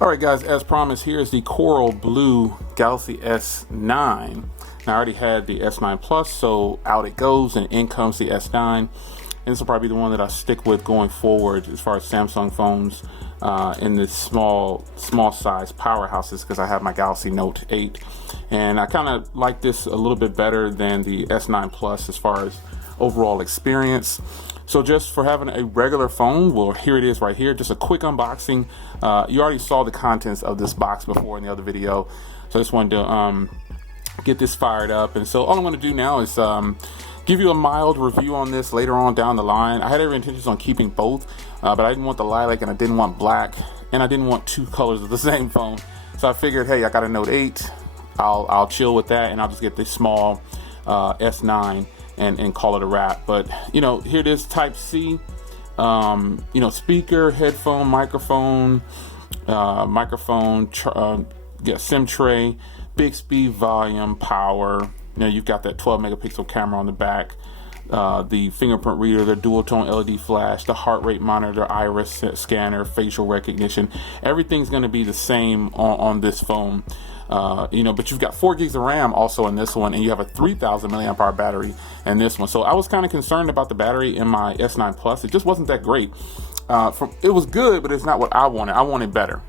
Alright guys, as promised, here is the coral blue Galaxy S9. Now I already had the S9 Plus, so out it goes and in comes the S9. And this will probably be the one that I stick with going forward as far as Samsung phones in this small size powerhouses, because I have my Galaxy Note 8. And I kind of like this a little bit better than the S9 Plus as far as overall experience. So just for having a regular phone, well, here it is right here. Just a quick unboxing. You already saw the contents of this box before in the other video, so I just wanted to get this fired up. And so all I'm going to do now is give you a mild review on this later on down the line. I had every intentions on keeping both, but I didn't want the lilac and I didn't want black, and I didn't want two colors of the same phone. So I figured, hey, I got a Note 8. I'll chill with that, and I'll just get this small S9 and call it a wrap. But you know, here it is, Type C. You know, speaker, headphone, microphone, SIM tray, Bixby, volume, power. You know, you've got that 12 megapixel camera on the back, the fingerprint reader, the dual tone LED flash, the heart rate monitor, iris scanner, facial recognition. Everything's going to be the same on this phone. You know, but you've got 4 gigs of RAM also in this one, and you have a 3,000 milliamp hour battery in this one. So I was kind of concerned about the battery in my S9 Plus. It just wasn't that great. It was good, but it's not what I wanted. I wanted better.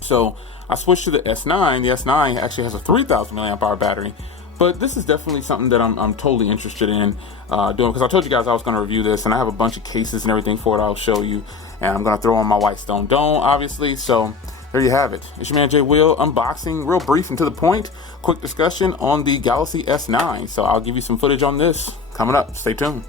So I switched to the S9. The S9 actually has a 3,000 milliamp hour battery. But this is definitely something that I'm totally interested in doing, because I told you guys I was going to review this, and I have a bunch of cases and everything for it I'll show you. And I'm going to throw on my white stone dome, obviously. So there you have it. It's your man Jay Will unboxing, real brief and to the point. Quick discussion on the Galaxy S9. So I'll give you some footage on this coming up. Stay tuned.